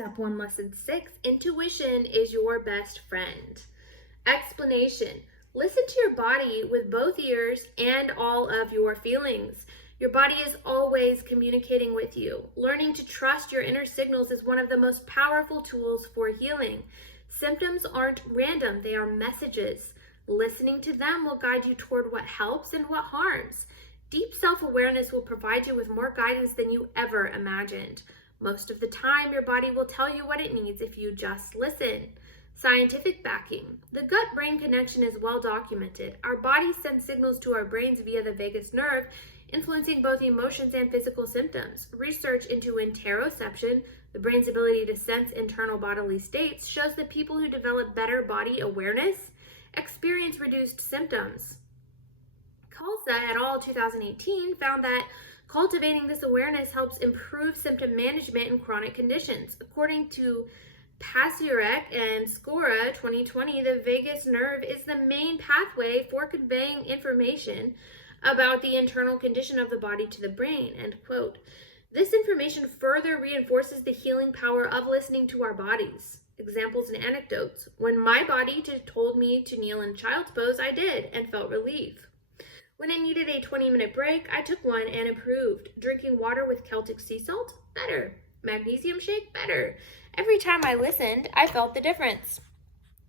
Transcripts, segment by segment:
Step 1, Lesson 6, Intuition is your best friend. Explanation. Listen to your body with both ears and all of your feelings. Your body is always communicating with you. Learning to trust your inner signals is one of the most powerful tools for healing. Symptoms aren't random, they are messages. Listening to them will guide you toward what helps and what harms. Deep self-awareness will provide you with more guidance than you ever imagined. Most of the time, your body will tell you what it needs if you just listen. Scientific backing. The gut-brain connection is well documented. Our bodies send signals to our brains via the vagus nerve, influencing both emotions and physical symptoms. Research into interoception, the brain's ability to sense internal bodily states, shows that people who develop better body awareness experience reduced symptoms. Khalsa et al. 2018 found that cultivating this awareness helps improve symptom management in chronic conditions. According to Pasiorek and Skora 2020, the vagus nerve is the main pathway for conveying information about the internal condition of the body to the brain, end quote. This information further reinforces the healing power of listening to our bodies. Examples and anecdotes. When my body told me to kneel in child's pose, I did and felt relief. When I needed a 20-minute break, I took one and improved. Drinking water with Celtic sea salt? Better. Magnesium shake? Better. Every time I listened, I felt the difference.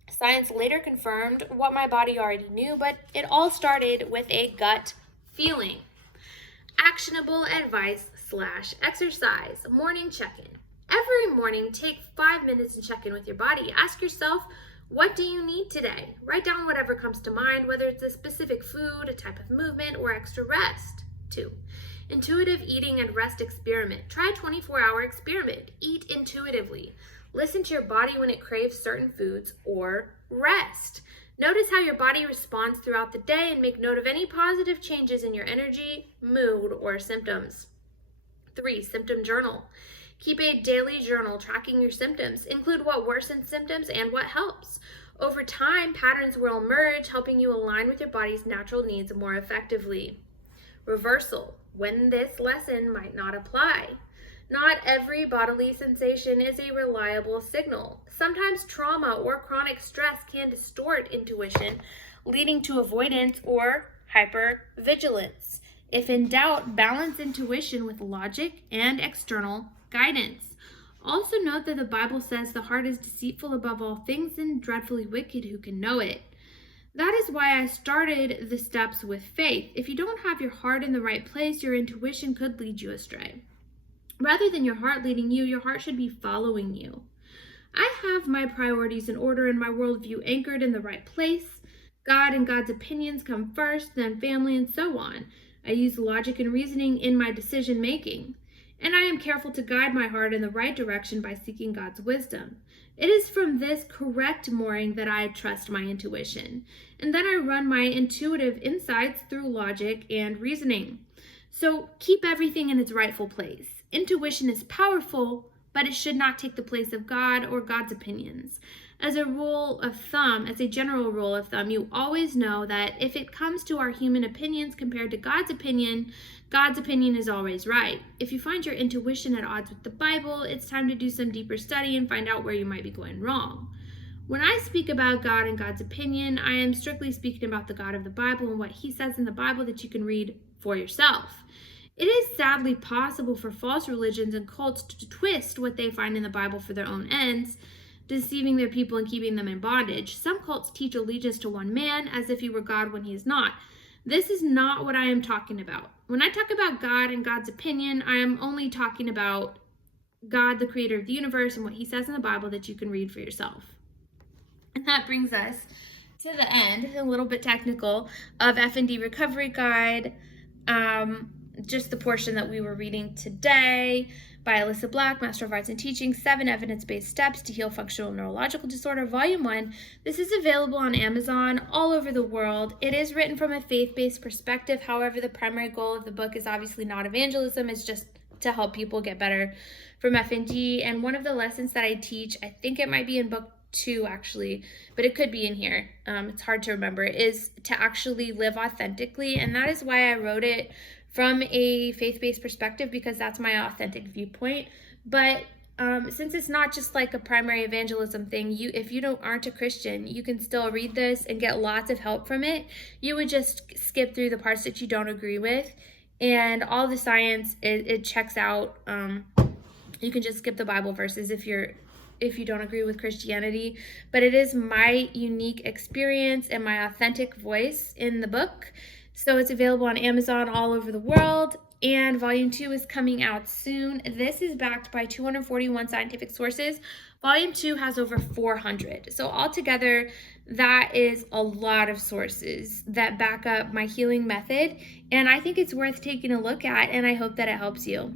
Science later confirmed what my body already knew, but it all started with a gut feeling. Actionable advice/exercise. Morning check-in. Every morning, take 5 minutes and check in with your body. Ask yourself, what do you need today? Write down whatever comes to mind, whether it's a specific food, a type of movement, or extra rest. 2. Intuitive eating and rest experiment. Try a 24-hour experiment. Eat intuitively. Listen to your body when it craves certain foods, or rest. Notice how your body responds throughout the day and make note of any positive changes in your energy, mood, or symptoms. 3. Symptom journal. Keep a daily journal tracking your symptoms. Include what worsens symptoms and what helps. Over time, patterns will emerge, helping you align with your body's natural needs more effectively. Reversal. When this lesson might not apply. Not every bodily sensation is a reliable signal. Sometimes trauma or chronic stress can distort intuition, leading to avoidance or hypervigilance. If in doubt, balance intuition with logic and external guidance. Also note that the Bible says the heart is deceitful above all things and dreadfully wicked. Who can know it? That is why I started the steps with faith. If you don't have your heart in the right place, your intuition could lead you astray. Rather than your heart leading you, your heart should be following you. I have my priorities in order and my worldview anchored in the right place. God and God's opinions come first, then family, and so on. I use logic and reasoning in my decision making. And I am careful to guide my heart in the right direction by seeking God's wisdom. It is from this correct mooring that I trust my intuition. And then I run my intuitive insights through logic and reasoning. So keep everything in its rightful place. Intuition is powerful, but it should not take the place of God or God's opinions. As a rule of thumb, as a general rule of thumb, you always know that if it comes to our human opinions compared to God's opinion is always right. If you find your intuition at odds with the Bible, it's time to do some deeper study and find out where you might be going wrong. When I speak about God and God's opinion, I am strictly speaking about the God of the Bible and what he says in the Bible that you can read for yourself. It is sadly possible for false religions and cults to twist what they find in the Bible for their own ends, deceiving their people and keeping them in bondage. Some cults teach allegiance to one man as if he were God when he is not. This is not what I am talking about. When I talk about God and God's opinion, I am only talking about God, the creator of the universe, and what he says in the Bible that you can read for yourself. And that brings us to the end, a little bit technical, of F&D Recovery Guide. Just the portion that we were reading today by Alyssa Black, Master of Arts in Teaching, 7 Evidence-Based Steps to Heal Functional Neurological Disorder, Volume 1. This is available on Amazon all over the world. It is written from a faith-based perspective. However, the primary goal of the book is obviously not evangelism. It's just to help people get better from FND. And one of the lessons that I teach, I think it might be in book 2 actually, but it could be in here. It's hard to remember, is to actually live authentically. And that is why I wrote it from a faith-based perspective, because that's my authentic viewpoint. But since it's not just like a primary evangelism thing, if you aren't a Christian, you can still read this and get lots of help from it. You would just skip through the parts that you don't agree with, and all the science it checks out. You can just skip the Bible verses if you don't agree with Christianity, but it is my unique experience and my authentic voice in the book. So it's available on Amazon all over the world, and volume 2 is coming out soon. This is backed by 241 scientific sources. Volume 2 has over 400. So altogether, that is a lot of sources that back up my healing method, and I think it's worth taking a look at, and I hope that it helps you.